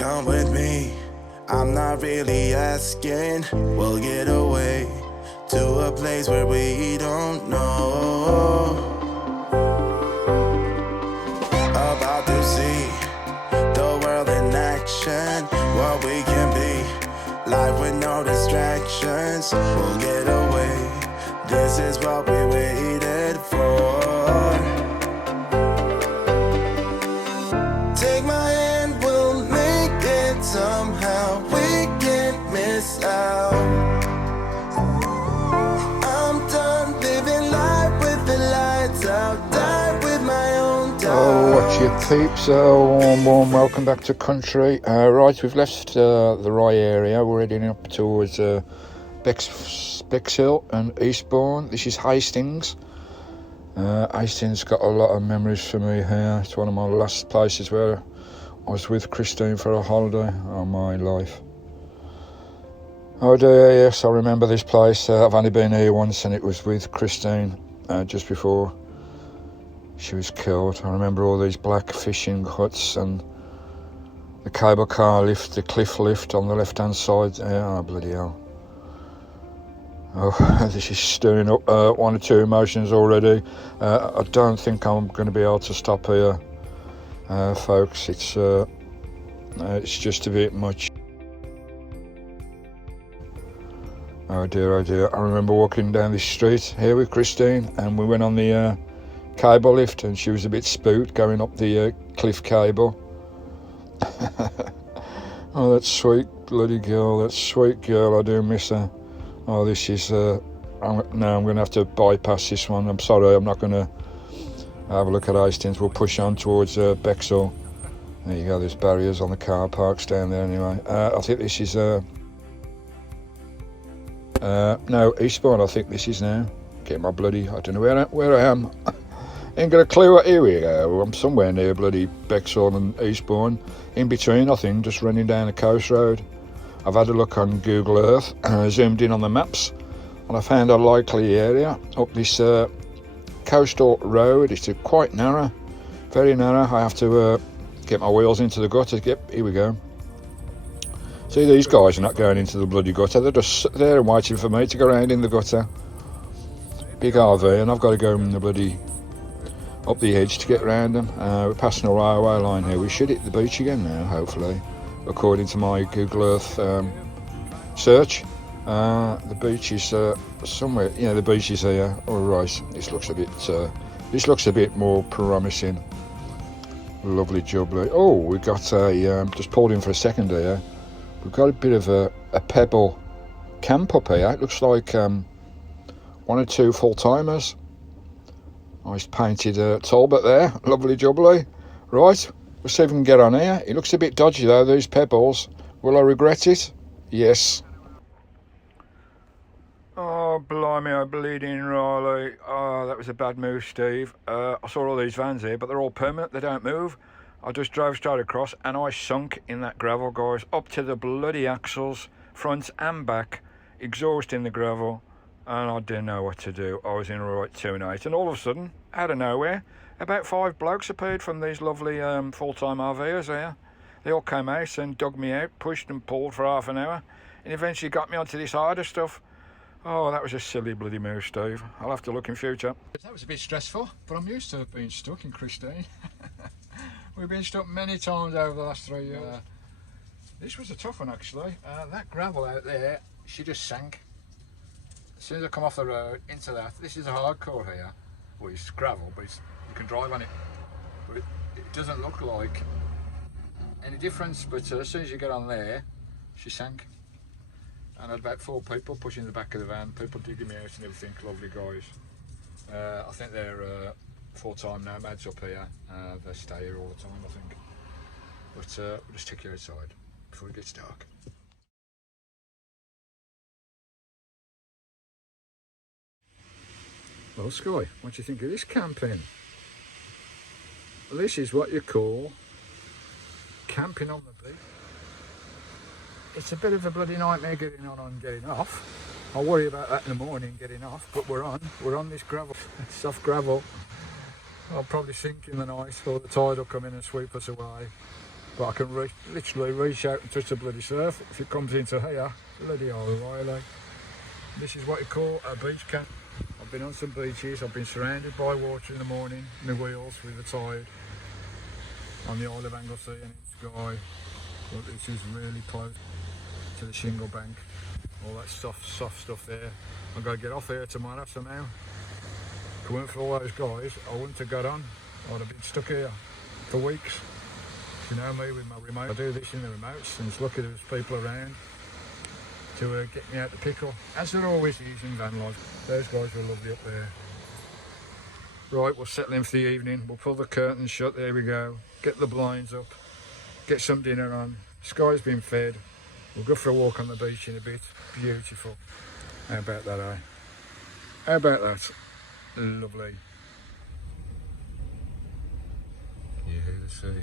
come with me. I'm not really asking. We'll get away to a place where we don't know. About to see the world in action, what we can be. Life with no distractions. We'll get away. This is what we waited for. Take my hand, we'll make it somehow. We can't miss out. I'm done living life with the lights out. Die with my own time. Oh, what you peeps, warm welcome back to country. Right, we've left the Rye area. We're heading up towards Bexhill and Eastbourne. This is Hastings. Hastings got a lot of memories for me here. It's one of my last places where I was with Christine for a holiday. Oh, my life. Oh dear, yes, I remember this place. I've only been here once, and it was with Christine just before she was killed. I remember all these black fishing huts and the cable car lift, the cliff lift on the left-hand side. Oh, bloody hell. Oh, this is stirring up one or two emotions already. I don't think I'm going to be able to stop here, folks. It's just a bit much. Oh dear, oh dear. I remember walking down this street here with Christine, and we went on the cable lift, and she was a bit spooked going up the cliff cable. Oh, that sweet bloody girl, that sweet girl. I do miss her. Oh, this is, I'm going to have to bypass this one. I'm sorry, I'm not going to have a look at Hastings. We'll push on towards Bexhill. There you go, there's barriers on the car parks down there anyway. I think this is, no, Eastbourne, I think this is now. Get my bloody, I don't know where I am. Ain't got a clue. Here we go. I'm somewhere near bloody Bexhill and Eastbourne. In between, I think, just running down a coast road. I've had a look on Google Earth, zoomed in on the maps, and I found a likely area up this coastal road. It's quite narrow, very narrow. I have to get my wheels into the gutter. Yep, here we go. See, these guys are not going into the bloody gutter. They're just there and waiting for me to go around in the gutter. Big RV, and I've got to go in the bloody up the edge to get around them. We're passing a railway line here. We should hit the beach again now, hopefully. According to my Google Earth search, the beach is somewhere. Yeah, the beach is here. All right, this looks a bit more promising. Lovely jubbly. Oh, we got a just pulled in for a second here. We've got a bit of a pebble camp up here. It looks like one or two full timers. Nice painted Talbot there. Lovely jubbly. Right. We'll see if we can get on here. It looks a bit dodgy though, these pebbles. Will I regret it? Yes. Oh, blimey, I'm bleeding Riley. Oh, that was a bad move, Steve. I saw all these vans here, but they're all permanent. They don't move. I just drove straight across and I sunk in that gravel, guys. Up to the bloody axles, front and back, exhaust in the gravel. And I didn't know what to do. I was in a right 2-8. And all of a sudden, out of nowhere, about 5 blokes appeared from these lovely full-time RVers here. They all came out and dug me out, pushed and pulled for half an hour, and eventually got me onto this harder stuff. Oh, that was a silly bloody move, Steve. I'll have to look in future. That was a bit stressful, but I'm used to being stuck in Christine. We've been stuck many times over the last 3 years. This was a tough one, actually. That gravel out there, she just sank. As soon as I come off the road into that, this is a hardcore here. Well, it's gravel, but you can drive on it. But it doesn't look like any difference. But as soon as you get on there, she sank. And I had about 4 people pushing the back of the van, people digging me out and everything. Lovely guys. I think they're full-time nomads up here. They stay here all the time, I think. But we'll just take you outside before it gets dark. Well, Skye, what do you think of this camping? Well, this is what you call camping on the beach. It's a bit of a bloody nightmare getting on and getting off. I'll worry about that in the morning, getting off, but we're on this gravel, soft gravel. I'll probably sink in the night, or the tide will come in and sweep us away. But I can literally reach out and touch the bloody surf if it comes into here. Bloody old Riley. This is what you call a beach camp. I've been on some beaches, I've been surrounded by water in the morning, my wheels with the tide on the Isle of Anglesey and Skye. But this is really close to the Shingle bank. All that soft stuff there. I've got to get off here tomorrow somehow. If it weren't for all those guys, I wouldn't have got on. I'd have been stuck here for weeks. You know me with my remote. I do this in the remotes and it's lucky there's people around to get me out the pickle. As there always is in van life. Those guys were lovely up there. Right, we'll settle in for the evening. We'll pull the curtains shut, there we go. Get the blinds up, get some dinner on. Skye's been fed. We'll go for a walk on the beach in a bit. Beautiful. How about that, eh? How about that? Lovely. You hear the sea?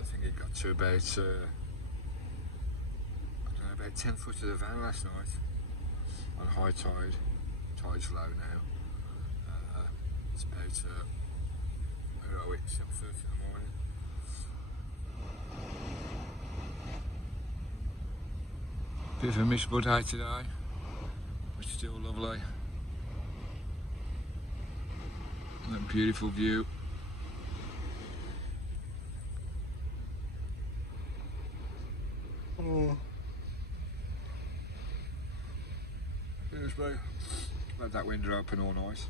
I think it got to about, about 10 foot of the van last night on high tide. Tide's low now. It's about, where are we? 7:30 in the morning. Bit of a miserable day today, but still lovely. And that beautiful view. Oh. Here's me. Had that window open all night.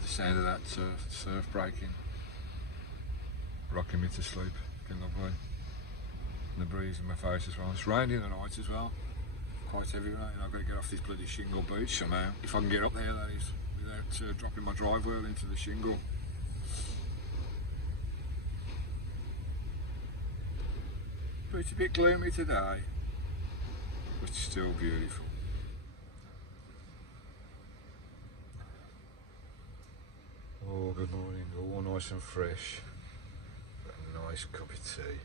The sound of that surf breaking, rocking me to sleep. Getting lovely. And the breeze in my face as well. It's raining tonight as well. Quite heavy rain. I've got to get off this bloody Shingle beach somehow. If I can get up there, that is, without dropping my drive wheel into the Shingle. But it's a bit gloomy today, but still beautiful. Oh, good morning. All nice and fresh. A nice cup of tea.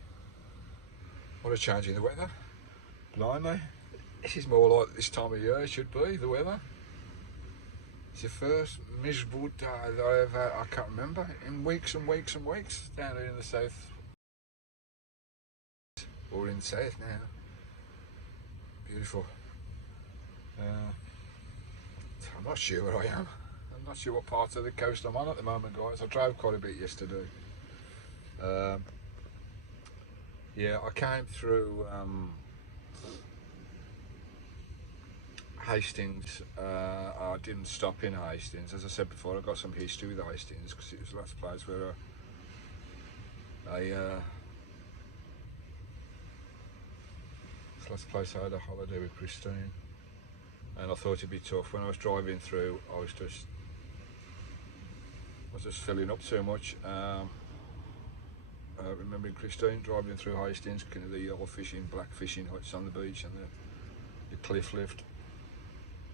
What a change in the weather. Blimey. This is more like this time of year it should be, the weather. It's the first miserable day that I've had, I can't remember, in weeks and weeks and weeks down here in the south. Or in the south now. Beautiful. I'm not sure where I am. I'm not sure what part of the coast I'm on at the moment, guys. I drove quite a bit yesterday. Yeah, I came through Hastings. I didn't stop in Hastings. As I said before, I got some history with Hastings because it was the last place where it's the last place I had a holiday with Christine. And I thought it'd be tough. When I was driving through, I was just filling up too much. Remembering Christine driving through Hastings, kind of the yellow fishing, black fishing huts on the beach and the cliff lift.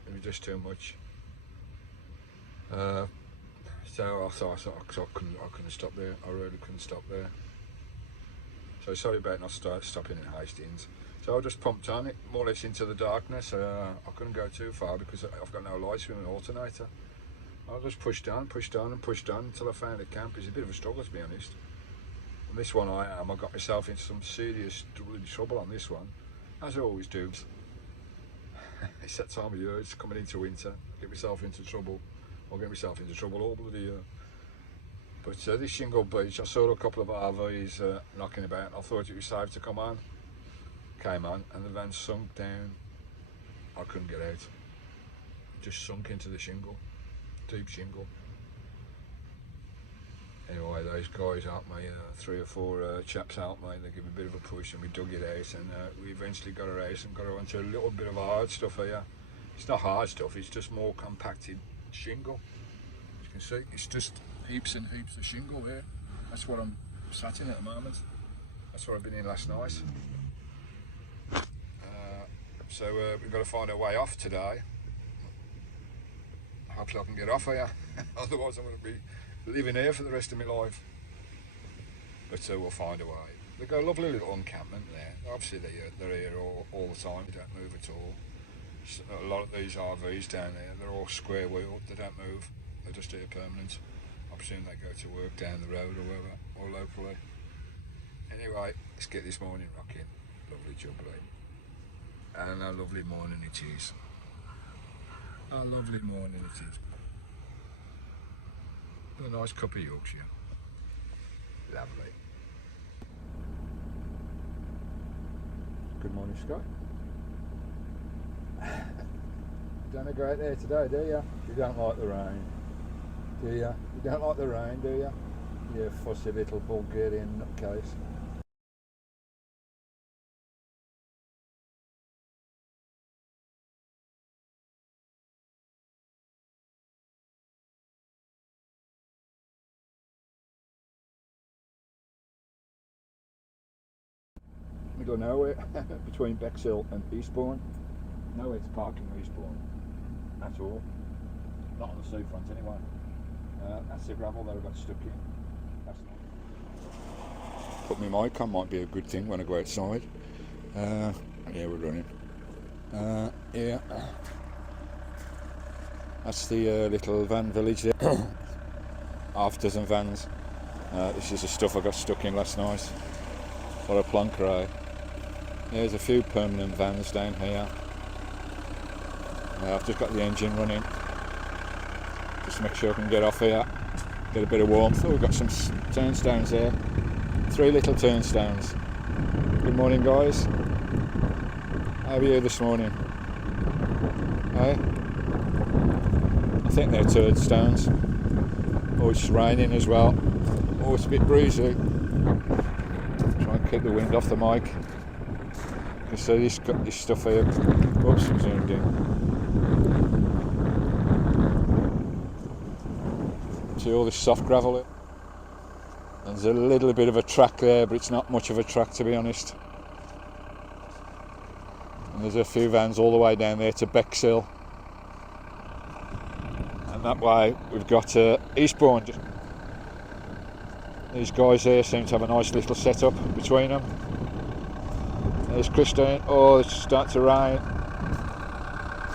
It was just too much. So I thought I couldn't stop there. I really couldn't stop there. So sorry about not stopping in Hastings. So I just pumped on it, more or less into the darkness. I couldn't go too far because I've got no lights with an alternator. I just pushed on until I found a camp. It's a bit of a struggle, to be honest. On this one I got myself into some serious trouble on this one, as I always do. It's that time of year, it's coming into winter. Get myself into trouble. I'll get myself into trouble all bloody year. But this Shingle beach, I saw a couple of RVs knocking about. I thought it was safe to come on. Came on and the van sunk down. I couldn't get out. Just sunk into the shingle. Deep shingle. Anyway, those guys helped me, 3 or 4 chaps helped me. They gave me a bit of a push and we dug it out and we eventually got her out and got her onto a little bit of hard stuff here. It's not hard stuff, it's just more compacted shingle. As you can see, it's just heaps and heaps of shingle here. That's what I'm sat in at the moment. That's what I've been in last night. So we've got to find a way off today. Hopefully I can get off here, otherwise I'm going to be living here for the rest of my life. But we'll find a way. They've got a lovely little encampment there. Obviously they're here all the time, they don't move at all. A lot of these RVs down there, they're all square wheeled, they don't move, they're just here permanent. I'm presume they go to work down the road or wherever, or locally. Anyway, let's get this morning rocking. Lovely jubbly. And a lovely morning it is. A lovely morning it is. A nice cup of Yorkshire. Lovely. Good morning, Skye. Don't go out there today, do you? You don't like the rain, do you? You don't like the rain, do you? You fussy little Bulgarian nutcase. Middle of nowhere, between Bexhill and Eastbourne. Nowhere to park in Eastbourne at all. Not on the seafront anyway. That's the gravel that I got stuck in. That's nice. Put my mic on might be a good thing when I go outside. Yeah, we're running. Yeah. That's the little van village there. Half a dozen vans. This is the stuff I got stuck in last night. What a plonker, eh? There's a few permanent vans down here. I've just got the engine running. Just to make sure I can get off here. Get a bit of warmth. Oh, we've got some turnstones there. 3 little turnstones. Good morning, guys. How are you this morning? Hey? I think they're turnstones. Oh, it's raining as well. Oh, it's a bit breezy. Try and keep the wind off the mic. You can see this stuff here. Oops, I'm zoomed in. See all this soft gravel here. There's a little bit of a track there, but it's not much of a track, to be honest. And there's a few vans all the way down there to Bexhill. And that way we've got Eastbourne. These guys here seem to have a nice little setup between them. There's Christine. Oh, it's starting to rain.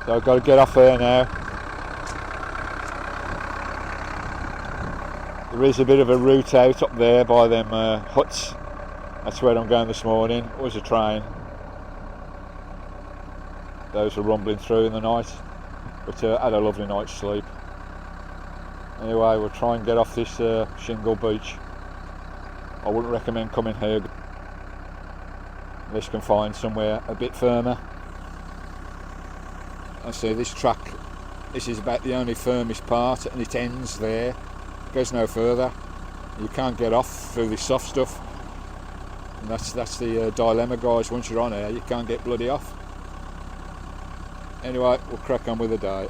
So I've got to get off here now. There is a bit of a route out up there by them huts. That's where I'm going this morning. Always a train. Those are rumbling through in the night. But had a lovely night's sleep. Anyway, we'll try and get off this Shingle beach. I wouldn't recommend coming here unless you can find somewhere a bit firmer. I see this track, this is about the only firmest part, and it ends there. It goes no further. You can't get off through this soft stuff. And that's the dilemma, guys. Once you're on here, you can't get bloody off. Anyway, we'll crack on with the day.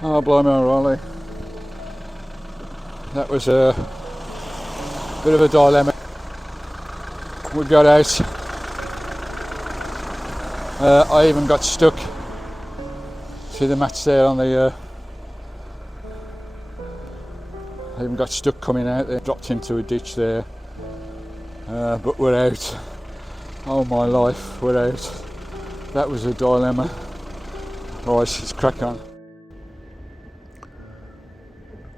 Oh, blimey, O'Reilly. That was a bit of a dilemma. We got out. I even got stuck. See the mats there on the... I even got stuck coming out there. Dropped into a ditch there. But we're out. Oh my life, we're out. That was a dilemma. Right, let's crack on.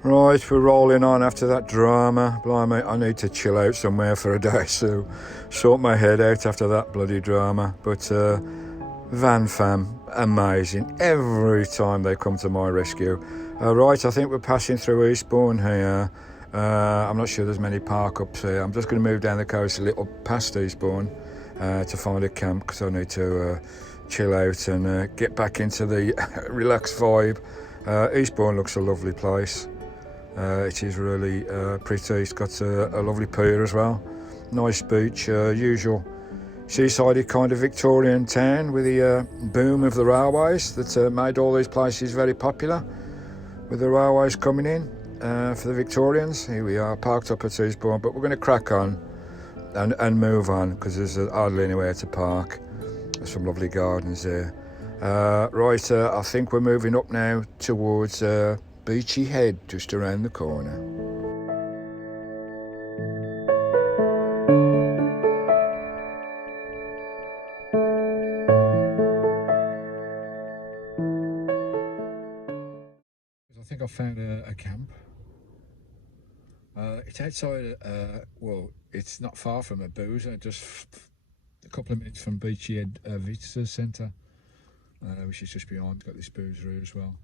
Right, we're rolling on after that drama. Blimey, I need to chill out somewhere for a day, so sort my head out after that bloody drama. But Van Fam, amazing. Every time they come to my rescue. Right, I think we're passing through Eastbourne here. I'm not sure there's many park-ups here. I'm just going to move down the coast a little past Eastbourne to find a camp, because I need to chill out and get back into the relaxed vibe. Eastbourne looks a lovely place. It is really pretty. It's got a lovely pier as well. Nice beach, usual seaside kind of Victorian town with the boom of the railways that made all these places very popular. with the railways coming in for the Victorians. Here we are, parked up at Eastbourne, but we're going to crack on and move on because there's hardly anywhere to park. There's some lovely gardens there. Right, I think we're moving up now towards Beachy Head, just around the corner. I think I found a camp. It's outside, well, it's not far from a boozer, just a couple of minutes from Beachy Head Visitor Centre, which is just behind. Got this boozer as well.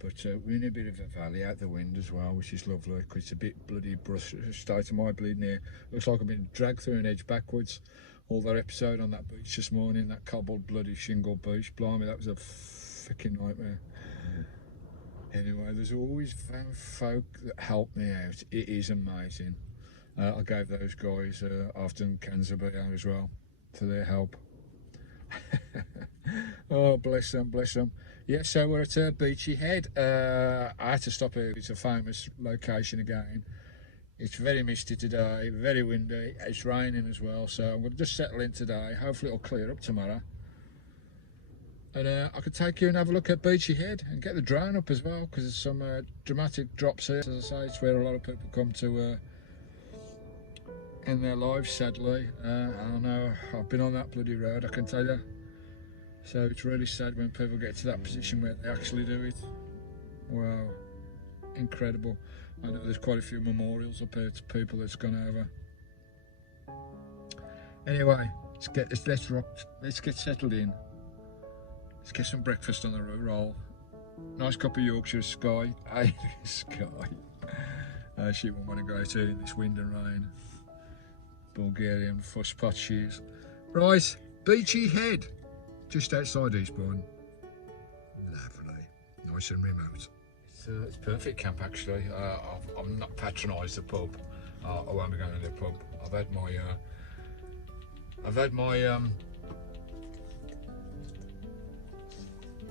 But we're in a bit of a valley out the wind as well, which is lovely because it's a bit bloody brush state of my bleeding here. Looks like I've been dragged through an edge backwards. All that episode on that beach this morning, that cobbled bloody shingle beach, blimey, that was a freaking nightmare. Anyway, there's always folk that help me out. It is amazing. I gave those guys Afton Canterbury as well for their help. Oh, bless them, bless them. Yeah, so we're at Beachy Head. I had to stop here. It's a famous location again. It's very misty today, very windy. It's raining as well, so I'm going to just settle in today. Hopefully it'll clear up tomorrow. And I could take you and have a look at Beachy Head and get the drone up as well, because there's some dramatic drops here. As I say, it's where a lot of people come to end their lives, sadly. I know I've been on that bloody road, I can tell you. So it's really sad when people get to that position where they actually do it. Wow, incredible. I know there's quite a few memorials up here to people that's gone over. Anyway, let's get settled in. Let's get some breakfast on the roll. Nice cup of Yorkshire Skye. Hey, Skye. She won't want to go out here in this wind and rain. Bulgarian fuss pot she is. Right, Beachy Head. Just outside Eastbourne. Lovely. Nice and remote. It's perfect camp actually. I'm not patronised the pub. I won't be going to the pub. I've had my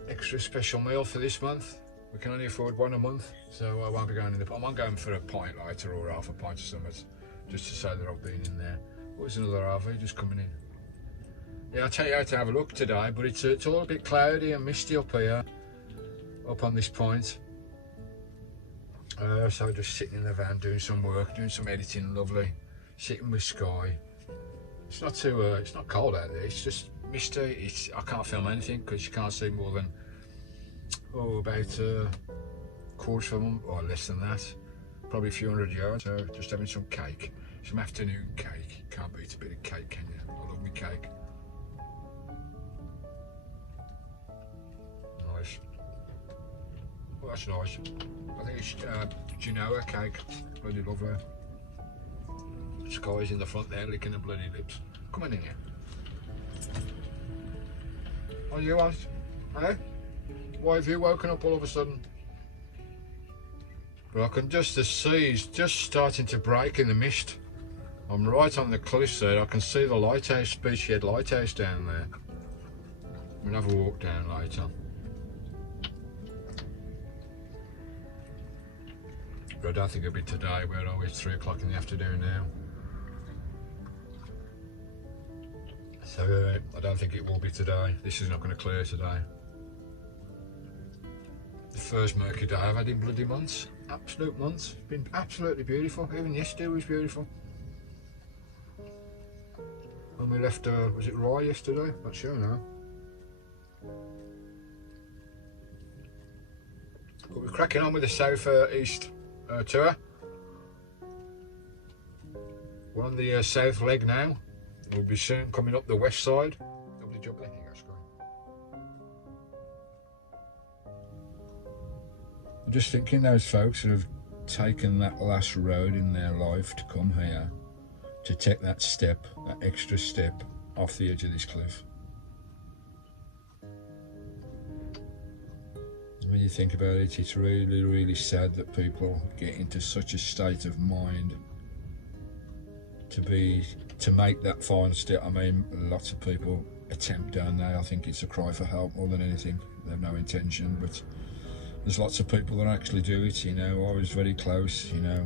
extra special meal for this month. We can only afford one a month, so I won't be going in the pub. I'm going for a pint later or half a pint or something, just to say that I've been in there. What's another RV just coming in? Yeah, I'll tell you how to have a look today, but it's all a bit cloudy and misty up here, up on this point. So just sitting in the van doing some work, doing some editing, lovely. Sitting with Skye. It's not too, it's not cold out there, it's just misty. I can't film anything because you can't see more than, about a quarter of them, or less than that. Probably a few hundred yards. So just having some cake, some afternoon cake. Can't beat a bit of cake, can you? I love my cake. Nice. Well, that's nice. I think it's Genoa cake. Bloody lovely. Skye's in the front there, licking the bloody lips. Come on in here. What you want? Hey? Why have you woken up all of a sudden? But I can just, the sea's just starting to break in the mist. I'm right on the cliffs there. I can see the lighthouse, Beachy Head lighthouse down there. We'll have a walk down later. But I don't think it'll be today. We're always 3 o'clock in the afternoon now. So I don't think it will be today. This is not going to clear today. The first murky day I've had in bloody months. Absolute months. It's been absolutely beautiful. Even yesterday was beautiful. When we left, was it Rye yesterday? Not sure now. But we're cracking on with the south east tour. We're on the south leg now. We'll be soon coming up the west side. Lovely jubbly. Here you go, Skye. I'm just thinking those folks that have taken that last road in their life to come here, to take that step, that extra step off the edge of this cliff. When you think about it, it's really, really sad that people get into such a state of mind to make that final step. I mean, lots of people attempt, don't they? I think it's a cry for help more than anything. They have no intention, but there's lots of people that actually do it, you know. I was very close, you know,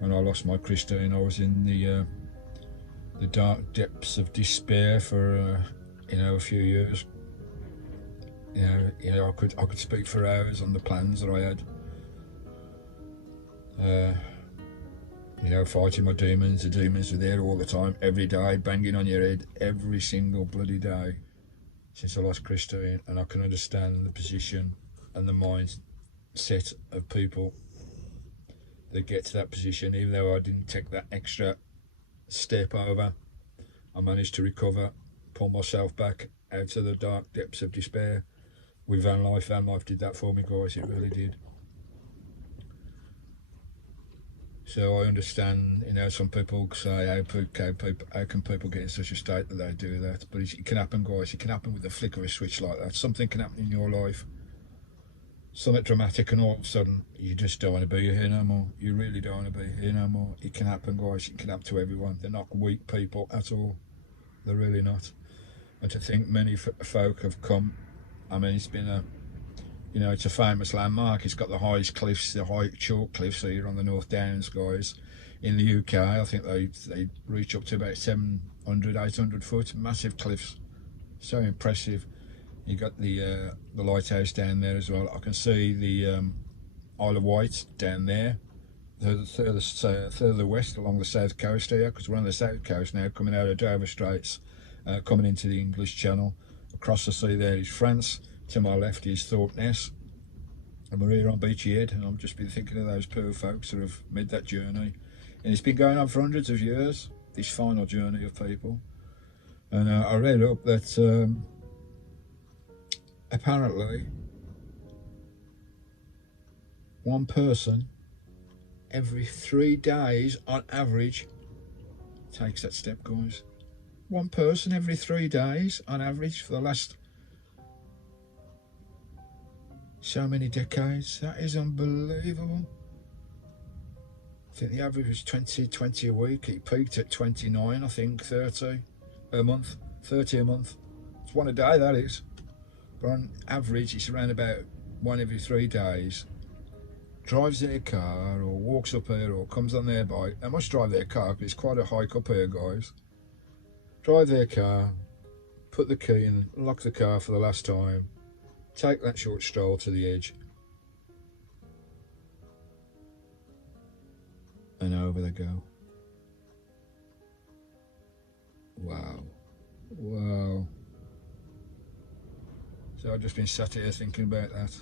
when I lost my Christine. I was in the dark depths of despair for you know, a few years. You know, I could speak for hours on the plans that I had. You know, fighting my demons. The demons were there all the time, every day, banging on your head, every single bloody day since I lost Christine. And I can understand the position and the mindset of people that get to that position. Even though I didn't take that extra step over, I managed to recover, pull myself back out of the dark depths of despair with Vanlifer. Vanlifer did that for me, guys, it really did. So I understand, you know, some people say, how can people get in such a state that they do that? But it can happen, guys. It can happen with the flick of a switch like that. Something can happen in your life, something dramatic, and all of a sudden you just don't want to be here no more. You really don't want to be here no more. It can happen, guys. It can happen to everyone. They're not weak people at all. They're really not. And to think many folk have come, I mean, it's been a, you know, it's a famous landmark. It's got the highest cliffs, the high chalk cliffs here on the North Downs, guys. In the UK, I think they reach up to about 700, 800 foot. Massive cliffs, so impressive. You got the lighthouse down there as well. I can see the Isle of Wight down there, further west along the south coast here, because we're on the south coast now, coming out of Dover Straits, coming into the English Channel. Across the sea there is France. To my left is Thorpeness, and we're here on Beachy Head, and I've just been thinking of those poor folks that have made that journey, and it's been going on for hundreds of years, this final journey of people. And I read up that apparently one person every 3 days on average takes that step, guys. One person every 3 days on average for the last so many decades. That is unbelievable. I think the average was 20 a week. It peaked at 29, I think, 30 a month. 30 a month. It's one a day, that is. But on average, it's around about one every 3 days. Drives their car or walks up here or comes on their bike. They must drive their car because it's quite a hike up here, guys. Drive their car, put the key in, lock the car for the last time, take that short stroll to the edge, and over they go. Wow. Wow. So I've just been sat here thinking about that.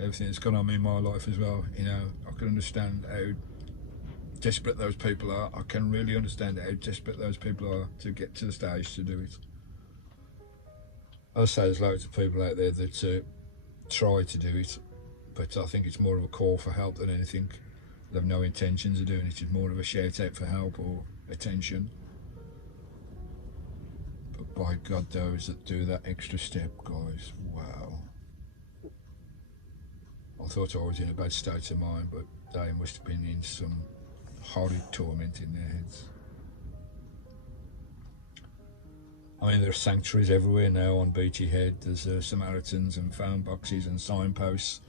Everything that's gone on in my life as well, you know. I can understand how desperate those people are. I can really understand how desperate those people are to get to the stage to do it. I say there's loads of people out there that try to do it, but I think it's more of a call for help than anything. They have no intentions of doing it. It's more of a shout out for help or attention. But by God, those that do that extra step, guys, wow. I thought I was in a bad state of mind, but they must have been in some horrid torment in their heads. I mean, there are sanctuaries everywhere now on Beachy Head. There's Samaritans and phone boxes and signposts.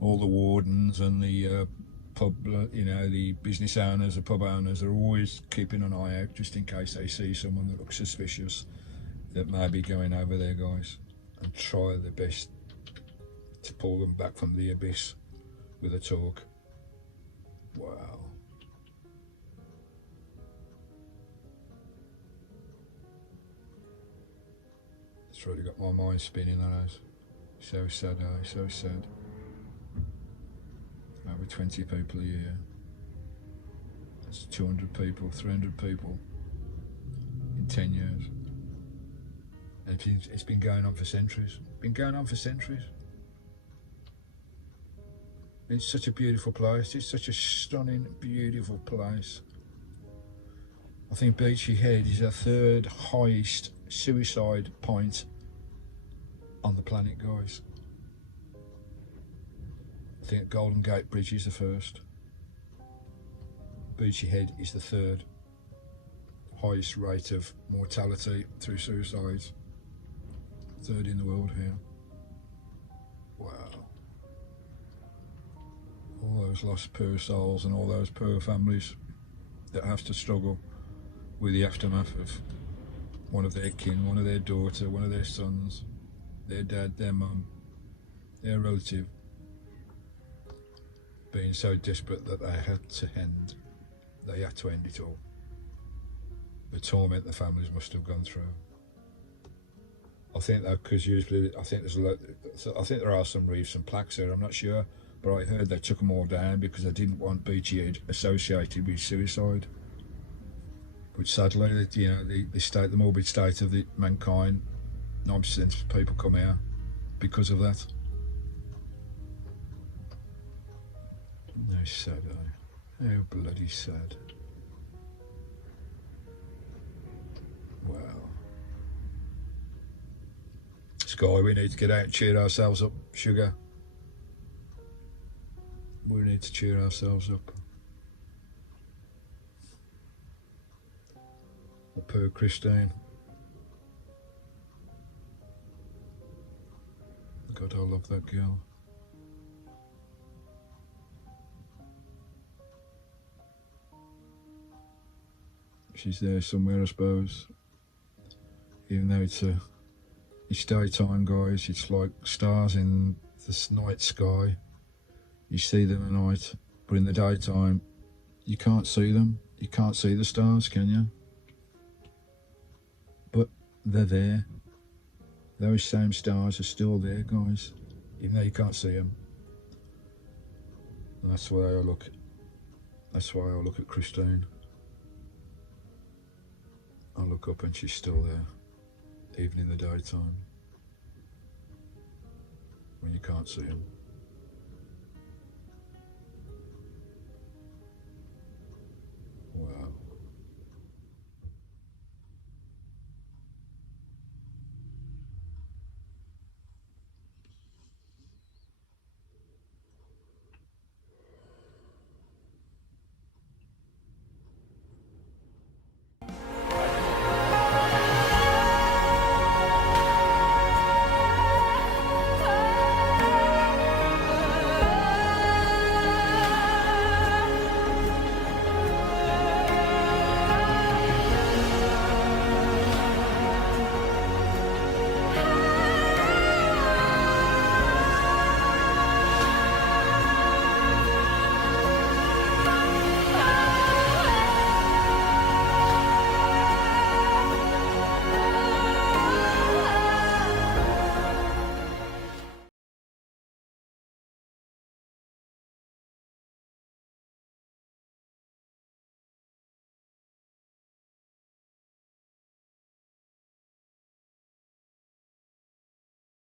All the wardens and the pub, you know, the business owners, the pub owners are always keeping an eye out just in case they see someone that looks suspicious that may be going over there, guys, and try their best to pull them back from the abyss with a talk. Wow. It's really got my mind spinning on us. So sad, so sad. Over 20 people a year. That's 200 people, 300 people in 10 years. And it's been going on for centuries. Been going on for centuries. It's such a beautiful place. It's such a stunning, beautiful place. I think Beachy Head is the third highest suicide point on the planet, guys. I think Golden Gate Bridge is the first. Beachy Head is the third highest rate of mortality through suicides. Third in the world here. Wow. those lost poor souls and all those poor families that have to struggle with the aftermath of one of their kin, one of their daughter, one of their sons, their dad, their mum, their relative, being so desperate that they had to end it all. The torment the families must have gone through. I think that because usually I think there are some reefs and plaques there, I'm not sure, but I heard they took them all down because they didn't want Beachy associated with suicide. But sadly, you know, the morbid state of the mankind, 9% of people come out because of that. How sad, eh? How bloody sad. Wow. Skye, we need to get out and cheer ourselves up, sugar. We need to cheer ourselves up. Poor Christine. God, I love that girl. She's there somewhere, I suppose. Even though it's daytime, guys. It's like stars in this night sky. You see them at night, but in the daytime, you can't see them. You can't see the stars, can you? But they're there. Those same stars are still there, guys, even though you can't see them. And that's why I look. That's why I look at Christine. I look up and she's still there, even in the daytime, when you can't see them.